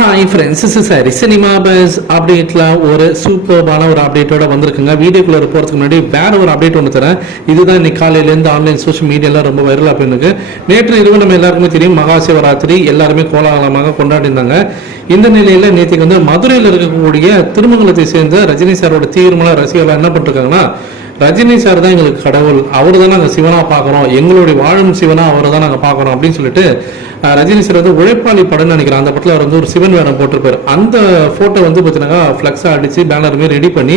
Hi friends is sorry cinema buzz அப்டேட்டில் ஒரு சூப்பர்பான ஒரு அப்டேட்டோட வந்திருக்குங்க. வீடியோக்குள்ளே போகிறதுக்கு முன்னாடி வேறு ஒரு அப்டேட் ஒன்று தரேன். இதுதான் இன்னைக்கு காலையிலேருந்து ஆன்லைன் சோஷியல் மீடியாலாம் ரொம்ப வைரலாக போயிருக்கு நேற்று இரவு நம்ம எல்லாருக்குமே தெரியும் மகா சிவராத்திரி எல்லாருமே கோலாகலமாக கொண்டாடிருந்தாங்க இந்த நிலையில் நேற்றுக்கு வந்து மதுரையில் இருக்கக்கூடிய திருமங்கலத்தை சேர்ந்த ரஜினி சாரோட தீர்மான ரசிகர்கள் என்ன பண்ணிருக்காங்கன்னா ரஜினி சார் தான் எங்களுக்கு கடவுள். அவர் தான் நாங்கள் சிவனாக பார்க்குறோம். எங்களுடைய வாழும் சிவனா அவரை தான் நாங்கள் பார்க்குறோம் அப்படின்னு சொல்லிட்டு ரஜினி சார் வந்து உழைப்பாளி படம்னு நினைக்கிறேன். அந்த படத்தில் அவர் வந்து ஒரு சிவன் வேடம் போட்டிருப்பார். அந்த ஃபோட்டோ வந்து பார்த்தீங்கன்னா ஃப்ளெக்ஸாக அடித்து பேனருமே ரெடி பண்ணி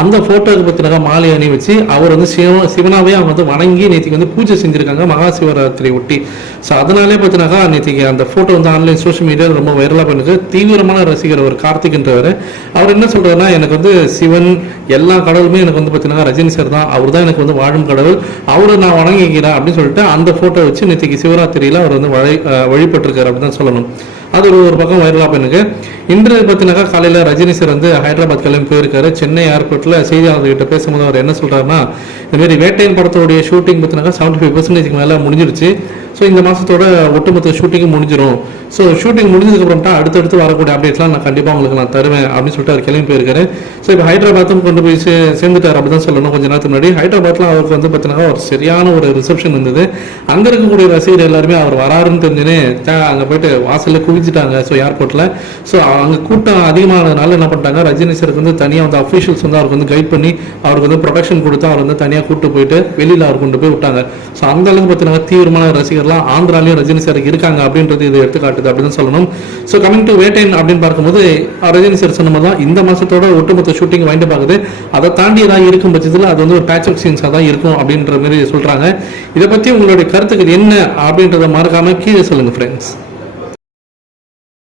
அந்த ஃபோட்டோவுக்கு பார்த்தீங்கன்னா மாலை அணி வச்சு அவர் வந்து சிவ சிவனாவே அவங்க வந்து வணங்கி நேற்றுக்கு வந்து பூஜை செஞ்சுருக்காங்க மகா சிவராத்திரி ஒட்டி. ஸோ அதனாலே பார்த்தீங்கன்னா நேற்றுக்கு அந்த ஃபோட்டோ வந்து ஆன்லைன் சோஷியல் மீடியாவில் ரொம்ப வைரலாக பண்ணுது தீவிரமான ரசிகர் அவர் கார்த்திக்ன்றவர். அவர் என்ன சொல்றாருன்னா எனக்கு வந்து சிவன் எல்லா கடவுளுமே எனக்கு வந்து பார்த்தீங்கன்னா ரஜினி சார் தான். அவர் தான் எனக்கு வந்து வாழும் கடவுள். அவரை நான் வணங்கிக்கிறேன் அப்படின்னு சொல்லிட்டு அந்த ஃபோட்டோ வச்சு நேற்றுக்கு சிவராத்திரியில் அவர் வந்து வழி வழிபட்டிருக்காரு அப்படின்னு தான் சொல்லணும். அது ஒரு ஒரு பக்கம் வைரலாக பண்ணுங்க இன்று பார்த்தீங்கன்னாக்கா காலையில் ரஜினி சார் வந்து ஹைதராபாத் கிளம்பி போயிருக்காரு. சென்னை ஏர்போர்ட்டில் செய்தியாளர்கிட்ட பேசும்போது அவர் என்ன சொல்றாருன்னா இந்த மாதிரி படத்தோடைய ஷூட்டிங் பார்த்தீங்கன்னா செவன்டி ஃபைவ் பர்சன்டேஜ்க்கு மேலே முடிஞ்சிருச்சு. ஸோ இந்த மாதத்தோட ஒட்டுமொத்த ஷூட்டிங்கும் முடிஞ்சிடும் ஸோ ஷூட்டிங் முடிஞ்சதுக்கப்புறம் தான் அடுத்தடுத்து வரக்கூடிய அப்டேட்லாம் நான் கண்டிப்பாக உங்களுக்கு நான் தருவேன் அப்படின்னு சொல்லிட்டு அவர் கிளம்பி போயிருக்காரு. ஸோ இப்போ ஹைதராபாத்தும் கொண்டு போய் சே சேர்ந்துட்டார் அப்படி தான் சொல்லணும் கொஞ்ச நேரத்துக்கு முன்னாடி. ஹைதராபாத்தில் அவருக்கு வந்து பார்த்தீங்கன்னா ஒரு சரியான ஒரு ரிசப்ஷன் இருந்தது. அங்கே இருக்கக்கூடிய ரசிகர் எல்லாருமே அவர் வராருன்னு தெரிஞ்சுன்னு அங்கே போயிட்டு வாசலில் குவிச்சிட்டாங்க ஸோ ஏர்போர்ட்டில் ஸோ அங்கே கூட்டம் அதிகமானதுனால என்ன பண்ணிட்டாங்க ரஜினி சருக்கு வந்து தனியாக வந்து அஃபீஷியல்ஸ் வந்து அவருக்கு வந்து கைட் பண்ணி அவருக்கு வந்து ப்ரொடக்ஷன் கொடுத்து அவர் வந்து தனியாக கூட்டு போயிட்டு வெளியில் அவர் கொண்டு போய் விட்டாங்க. ஸோ அந்த அளவுக்கு பார்த்தீங்கன்னா தீவிரமான ரசிகர்லாம் ஆந்திராலையும் ரஜினி சார் இருக்காங்க அப்படின்றது இது எடுத்துக்காட்டுது அப்படின்னு சொல்லணும். ஸோ கமிங் டு வேட்டைன் அப்படின்னு பார்க்கும்போது ரஜினி சார் சொன்ன மாதிரி தான் இந்த மாசத்தோட ஒட்டுமொத்த ஷூட்டிங் வாங்கிட்டு பார்க்குது அதை தாண்டி ஏதாவது இருக்கும் பட்சத்தில் அது வந்து ஒரு பேட்ச் ஆஃப் சீன்ஸாக தான் இருக்கும் அப்படின்ற மாதிரி சொல்றாங்க. இதை பற்றி உங்களுடைய கருத்துக்கள் என்ன அப்படின்றத மறக்காம கீழே சொல்லுங்க ஃப்ரெண்ட்ஸ்